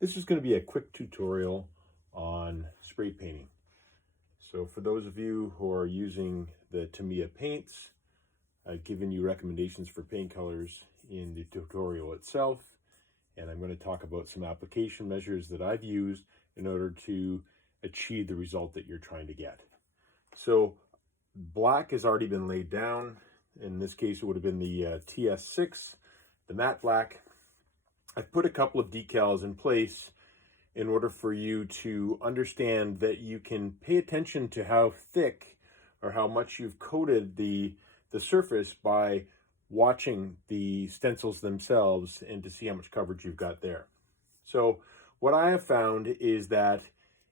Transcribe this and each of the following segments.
This is going to be a quick tutorial on spray painting. So for those of you who are using the Tamiya paints, I've given you recommendations for paint colors in the tutorial itself, and I'm going to talk about some application measures that I've used in order to achieve the result that you're trying to get. So black has already been laid down. In this case, it would have been the TS6, the matte black. I've put a couple of decals in place in order for you to understand that you can pay attention to how thick or how much you've coated the surface by watching the stencils themselves and to see how much coverage you've got there. So what I have found is that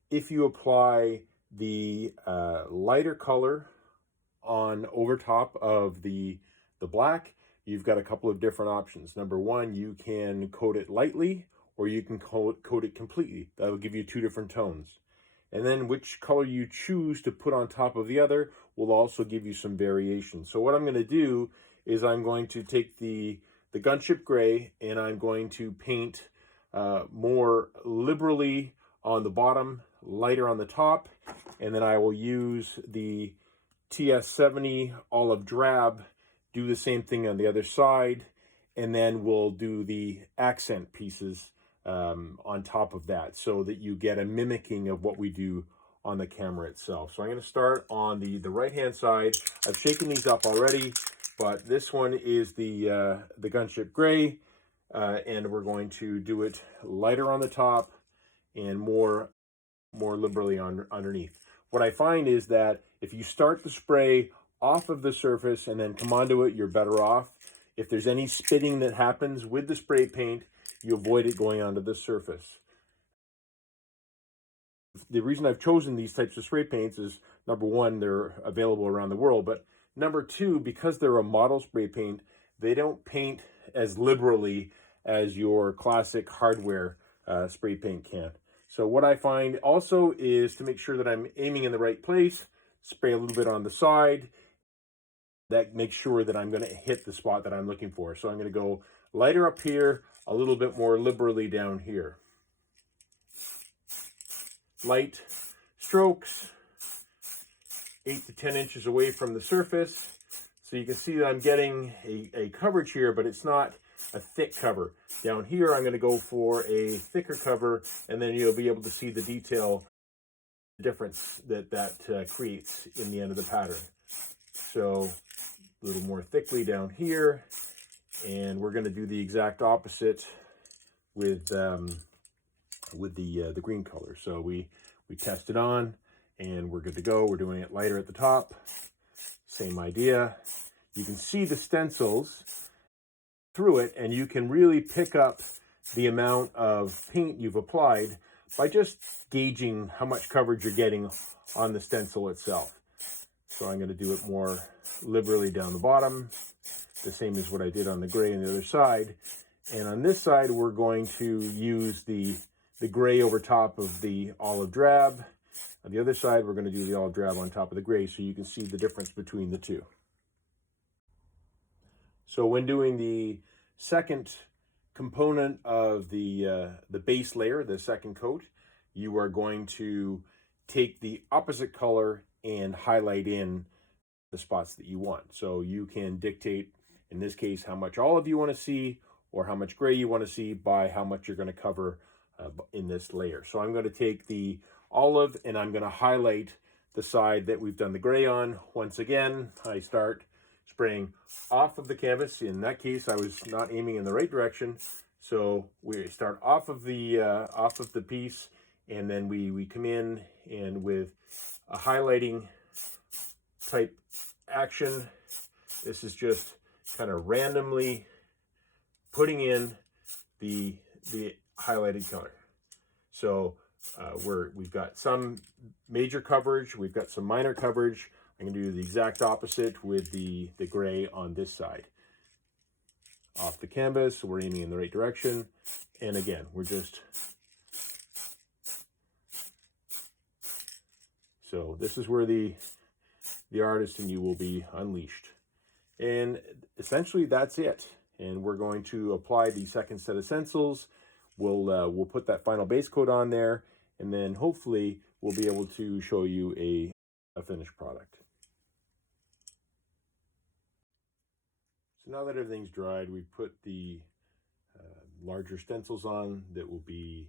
if you apply the lighter color on over top of the black, you've got a couple of different options. Number one, you can coat it lightly or you can coat it completely. That'll give you two different tones. And then which color you choose to put on top of the other will also give you some variation. So what I'm going to do is I'm going to take the gunship gray and I'm going to paint more liberally on the bottom, lighter on the top, and then I will use the TS70 olive drab, do the same thing on the other side, and then we'll do the accent pieces on top of that so that you get a mimicking of what we do on the camera itself. So I'm going to start on the right hand side. I've shaken these up already, but this one is the gunship gray, and we're going to do it lighter on the top and more liberally underneath. What I find is that if you start the spray off of the surface and then come onto it, you're better off. If there's any spitting that happens with the spray paint, you avoid it going onto the surface. The reason I've chosen these types of spray paints is, number one, they're available around the world, but number two, because they're a model spray paint, they don't paint as liberally as your classic hardware spray paint can. So what I find also is to make sure that I'm aiming in the right place, spray a little bit on the side. That makes sure that I'm going to hit the spot that I'm looking for. So I'm going to go lighter up here, a little bit more liberally down here. Light strokes, 8 to 10 inches away from the surface. So you can see that I'm getting a coverage here, but it's not a thick cover. Down here, I'm going to go for a thicker cover, and then you'll be able to see the detail difference that creates in the end of the pattern. So a little more thickly down here, and we're going to do the exact opposite with the green color. So we test it on, and we're good to go. We're doing it lighter at the top. Same idea. You can see the stencils through it, and you can really pick up the amount of paint you've applied by just gauging how much coverage you're getting on the stencil itself. So I'm going to do it more liberally down the bottom, the same as what I did on the gray on the other side. And on this side, we're going to use the gray over top of the olive drab. On the other side, we're going to do the olive drab on top of the gray so you can see the difference between the two. So when doing the second component of the base layer, the second coat, you are going to take the opposite color and highlight in the spots that you want. So you can dictate, in this case, how much olive you want to see or how much gray you want to see by how much you're going to cover in this layer. So I'm going to take the olive and I'm going to highlight the side that we've done the gray on. Once again, I start spraying off of the canvas. In that case, I was not aiming in the right direction. So we start off of the piece, and then we come in and with a highlighting type action. This is just kind of randomly putting in the highlighted color. So we've got some major coverage, we've got some minor coverage. I'm going to do the exact opposite with the gray on this side. Off the canvas, so we're aiming in the right direction. And again, we're just... So this is where the artist in you will be unleashed. And essentially that's it. And we're going to apply the second set of stencils we'll put that final base coat on there, and then hopefully we'll be able to show you a finished product. So now that everything's dried, we put the larger stencils on. That will be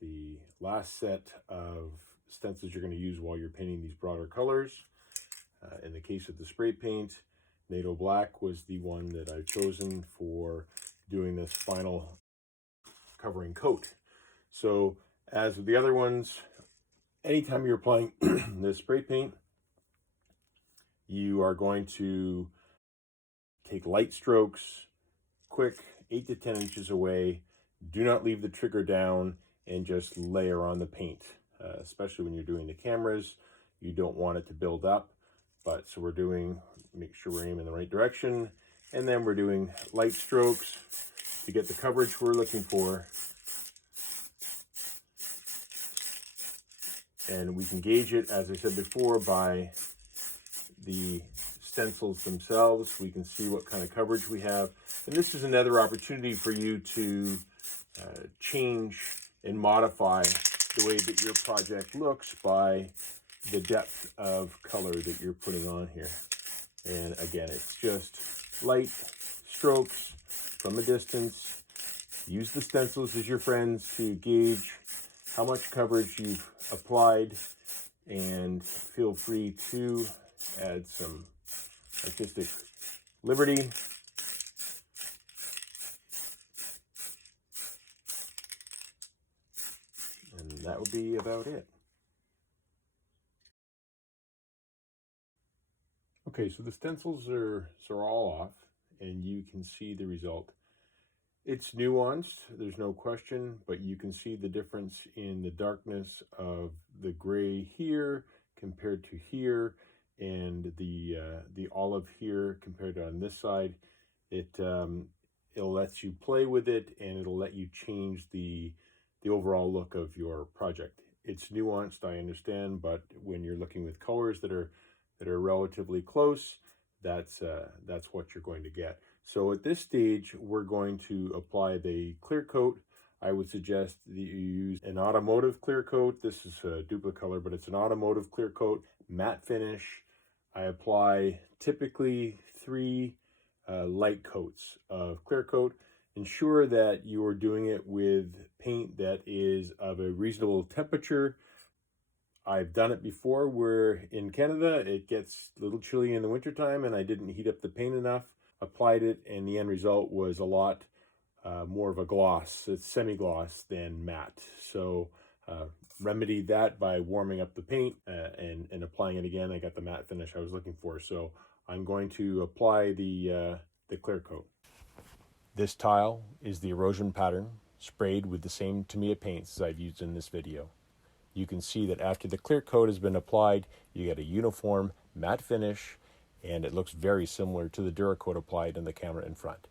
the last set of stencils you're going to use while you're painting these broader colors. In the case of the spray paint, NATO Black was the one that I've chosen for doing this final covering coat. So as with the other ones, anytime you're applying this spray paint, you are going to take light strokes, quick, 8 to 10 inches away. Do not leave the trigger down and just layer on the paint, especially when you're doing the cameras. You don't want it to build up. But so we're doing, make sure we're aiming in the right direction, and then we're doing light strokes to get the coverage we're looking for. And we can gauge it, as I said before, by the stencils themselves. We can see what kind of coverage we have. And this is another opportunity for you to change and modify the way that your project looks by the depth of color that you're putting on here. And again, it's just light strokes from a distance. Use the stencils as your friends to gauge how much coverage you've applied, and feel free to add some artistic liberty. And that would be about it. Okay, so the stencils are all off, and you can see the result. It's nuanced, there's no question, but you can see the difference in the darkness of the gray here compared to here, and the olive here compared to on this side. It'll let you play with it, and it'll let you change the overall look of your project. It's nuanced, I understand, but when you're looking with colors that are relatively close, that's what you're going to get. So at this stage, we're going to apply the clear coat. I would suggest that you use an automotive clear coat. This is a Duplicolor, but it's an automotive clear coat, matte finish. I apply typically 3 light coats of clear coat. Ensure that you are doing it with paint that is of a reasonable temperature. I've done it before where in Canada it gets a little chilly in the wintertime and I didn't heat up the paint enough. Applied it, and the end result was a lot more of a gloss. It's semi-gloss than matte. So remedied that by warming up the paint and applying it again. I got the matte finish I was looking for. So I'm going to apply the clear coat. This tile is the erosion pattern sprayed with the same Tamiya paints as I've used in this video. You can see that after the clear coat has been applied, you get a uniform matte finish, and it looks very similar to the Duracoat applied in the camera in front.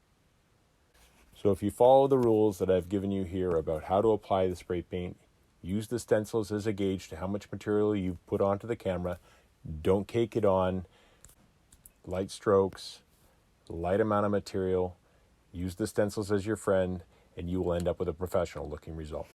So if you follow the rules that I've given you here about how to apply the spray paint, use the stencils as a gauge to how much material you've put onto the camera, don't cake it on, light strokes, light amount of material, use the stencils as your friend, and you will end up with a professional looking result.